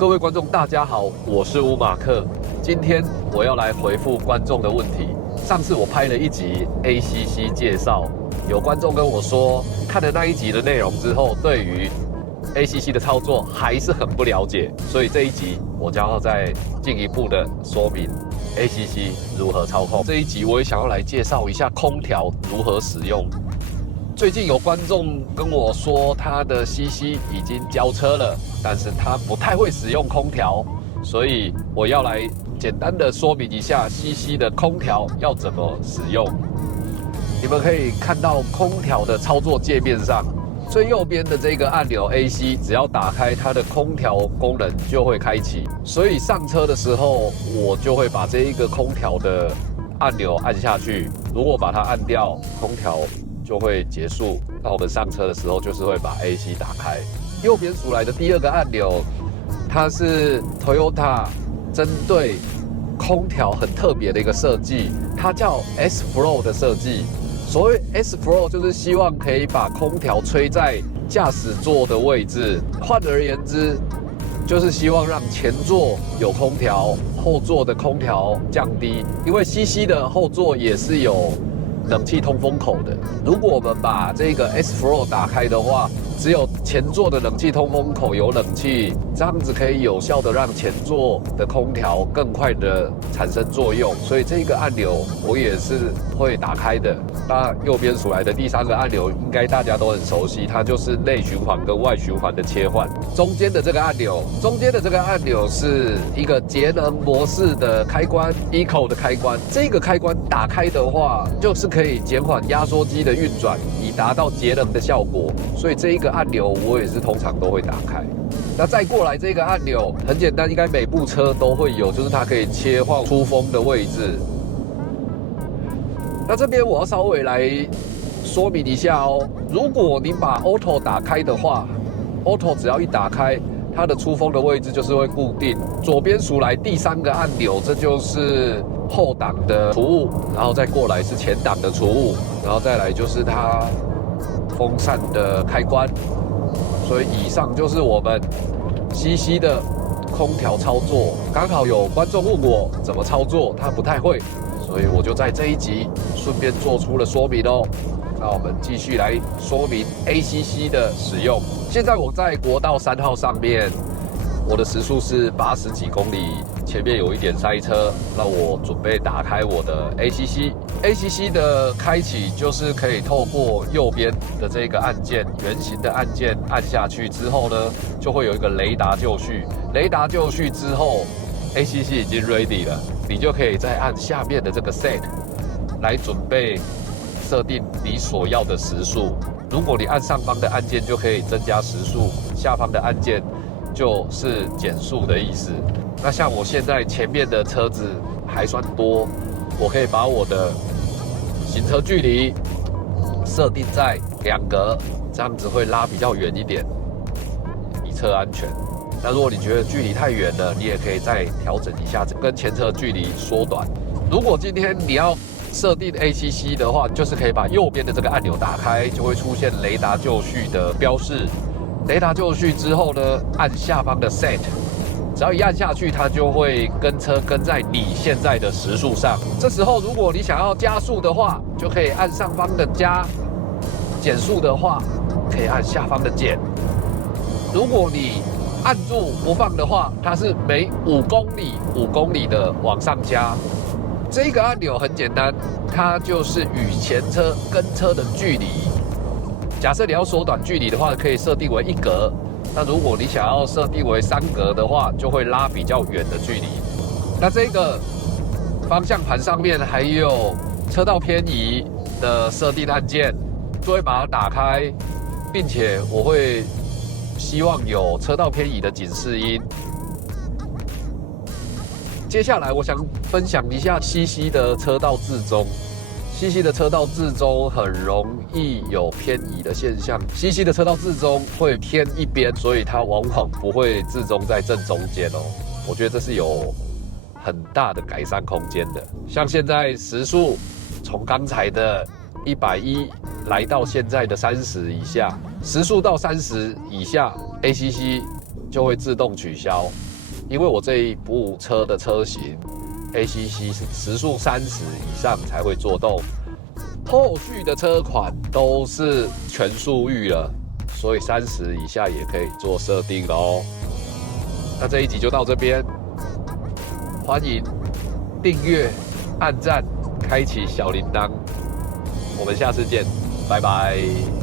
各位观众，大家好，我是乌马克。今天我要来回复观众的问题。上次我拍了一集 ACC 介绍，有观众跟我说，看了那一集的内容之后，对于 ACC 的操作还是很不了解，所以这一集我将要再进一步的说明 ACC 如何操控。这一集我也想要来介绍一下空调如何使用。最近有观众跟我说，他的 CC 已经交车了，但是他不太会使用空调，所以我要来简单的说明一下 CC 的空调要怎么使用。你们可以看到空调的操作界面上，最右边的这个按钮 AC， 只要打开它的空调功能就会开启。所以上车的时候，我就会把这一个空调的按钮按下去。如果把它按掉，空调就会结束。那我们上车的时候，就是会把 AC 打开。右边数来的第二个按钮，它是 Toyota 针对空调很特别的一个设计，它叫 S Flow 的设计。所谓 S Flow 就是希望可以把空调吹在驾驶座的位置，换而言之，就是希望让前座有空调，后座的空调降低。因为 CC 的后座也是有冷气通风口的。如果我们把这个 S Flow 打开的话，只有前座的冷气通风口有冷气，这样子可以有效的让前座的空调更快的产生作用。所以这个按钮我也是会打开的。那右边数来的第三个按钮，应该大家都很熟悉，它就是内循环跟外循环的切换。中间的这个按钮是一个节能模式的开关 ，Eco 的开关。这个开关打开的话，就是可以减缓压缩机的运转，以达到节能的效果。所以这一个按钮我也是通常都会打开。那再过来这个按钮很简单，应该每部车都会有，就是它可以切换出风的位置。那这边我要稍微来说明一下哦。如果你把 Auto 打开的话 ，Auto 只要一打开，它的出风的位置就是会固定。左边数来第三个按钮，这就是后挡的除雾，然后再过来是前挡的除雾，然后再来就是它风扇的开关。所以以上就是我们 CC 的空调操作。刚好有观众问我怎么操作，他不太会，所以我就在这一集顺便做出了说明哦。那我们继续来说明 ACC 的使用。现在我在国道3号上面，我的时速是80几公里，前面有一点塞车，那我准备打开我的 ACC。ACC 的开启就是可以透过右边的这个按键，圆形的按键按下去之后呢，就会有一个雷达就绪。雷达就绪之后 ，ACC 已经 ready 了，你就可以再按下面的这个 set 来准备设定你所要的时速。如果你按上方的按键，就可以增加时速；下方的按键就是减速的意思。那像我现在前面的车子还算多，我可以把我的行车距离设定在2格，这样子会拉比较远一点，以测安全。那如果你觉得距离太远了，你也可以再调整一下，跟前车距离缩短。如果今天你要设定 ACC 的话，就是可以把右边的这个按钮打开，就会出现雷达就绪的标示。雷达就绪之后呢，按下方的 Set， 只要一按下去，它就会跟车跟在你现在的时速上。这时候如果你想要加速的话，就可以按上方的加；减速的话，可以按下方的减。如果你按住不放的话，它是每5公里的往上加。这个按钮很简单，它就是与前车跟车的距离。假设你要缩短距离的话，可以设定为1格。那如果你想要设定为3格的话，就会拉比较远的距离。那这个方向盘上面还有车道偏移的设定按键，就会把它打开，并且我会希望有车道偏移的警示音。接下来我想分享一下 CC 的车道置中。CC 的车道置中很容易有偏移的现象。CC 的车道置中会偏一边，所以它往往不会置中在正中间哦。我觉得这是有很大的改善空间的。像现在时速从刚才的110来到现在的30以下，时速到30以下 ，ACC 就会自动取消。因为我这一部车的车型 ACC 是时速30以上才会做动，后续的车款都是全速域了，所以30以下也可以做设定咯。那这一集就到这边，欢迎订阅、按赞、开启小铃铛，我们下次见，拜拜。